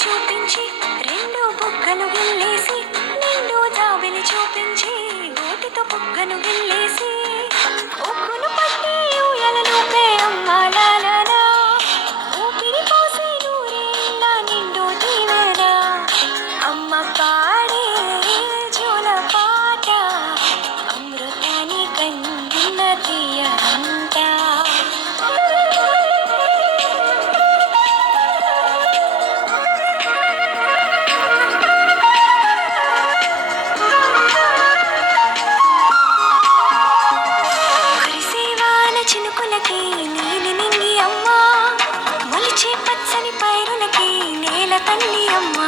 చూపించి రెండు బుగ్గలు గిల్లేసి నిండు జాబిలి చూపించి గోటితో బుగ్గను గిల్లేసి ఉక్కును పట్టి ఊయలలోపే అమ్మాలాలనా ఊపిరి పోసి నూరేళ్ళ నిండు దీవెనా అమ్మ పాడే జోల పాట అమృతాని కన్నుల తీయంట. చినుకులకి నీలి నింగి అమ్మ మొలిచే పచ్చని పైరులకి నేల తల్లి అమ్మ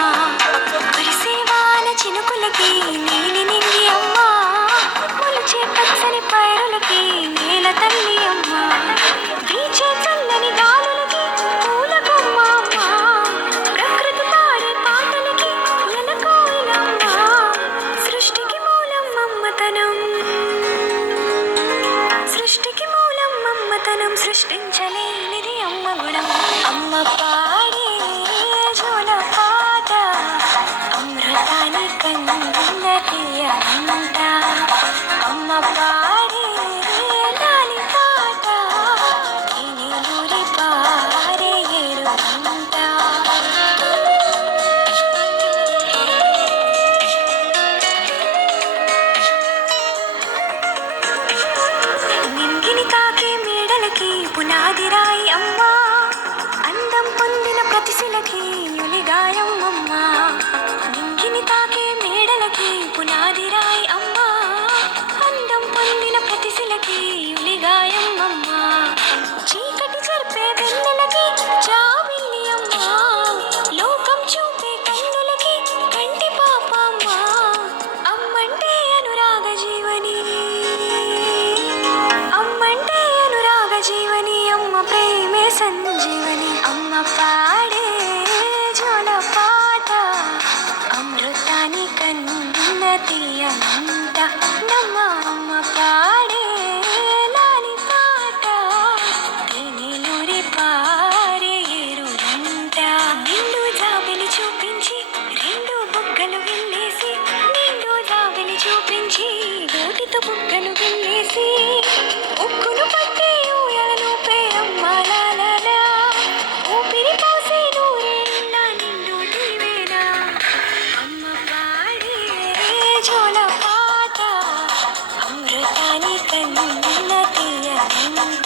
కురిసేవాన చినుకులకి నీలి నింగి అమ్మ మొలిచే పచ్చని పైరులకి నేల తల్లి అమ్మ వీచే చల్లని గాలులకి పూల కొమ్మ అమ్మ ప్రకృతి పాడే పాటలకి ఎలకోయిలమ్మ సృష్టికి మూలం అమ్మతనం సృష్టికి మూలం అమ్మతనం సృష్టించలేనిది అమ్మ గుణం అమ్మ పాడే జోల పాట అమృతాని కన్నుల తీయంట అమ్మ పాడే లాలి పాట ఇనిలూరి పారే ఏరువంట. నింగిని తాకే మేడలకి పునాది రాయి అమ్మ అందం పొందిన ప్రతిశిలకి యులిగాయం అమ్మ నింగిని తాకే మేడలకి పునాది రాయి అమ్మ అందం పొందిన ప్రతిశిలకి యులిగాయం అమ్మ చీకటి చెరిపే వెన్నెలకి జాబిల్లి అమ్మ లోకం చూపే కన్నులకి కంటి పాప అమ్మ అమ్మంటే అనురాగ జీవని అమ్మంటే అనురాగ జీవని అమ్మ ప్రేమే సంజీవని అమ్మ పాడే జోల పాట అమృతాని కన్నుల తీయంట నమ్మ అమ్మ పాడే లాలి పాట తేనెలూరి పారే ఏరులంట నిండు జాబిలి చూపించి రెండు బుగ్గలు గిల్లేసి నిండు జాబిలి చూపించి గోటితో బుగ్గను గిల్లేసి ఉక్కును పట్టి ఊయలలోపే అమ్మాలాలనా ఊపిరి పోసి నూరేళ్ళ నిండు దీవెనా అమ్మ పాడే జోల పాట అమృతాని కన్నుల తీయంట.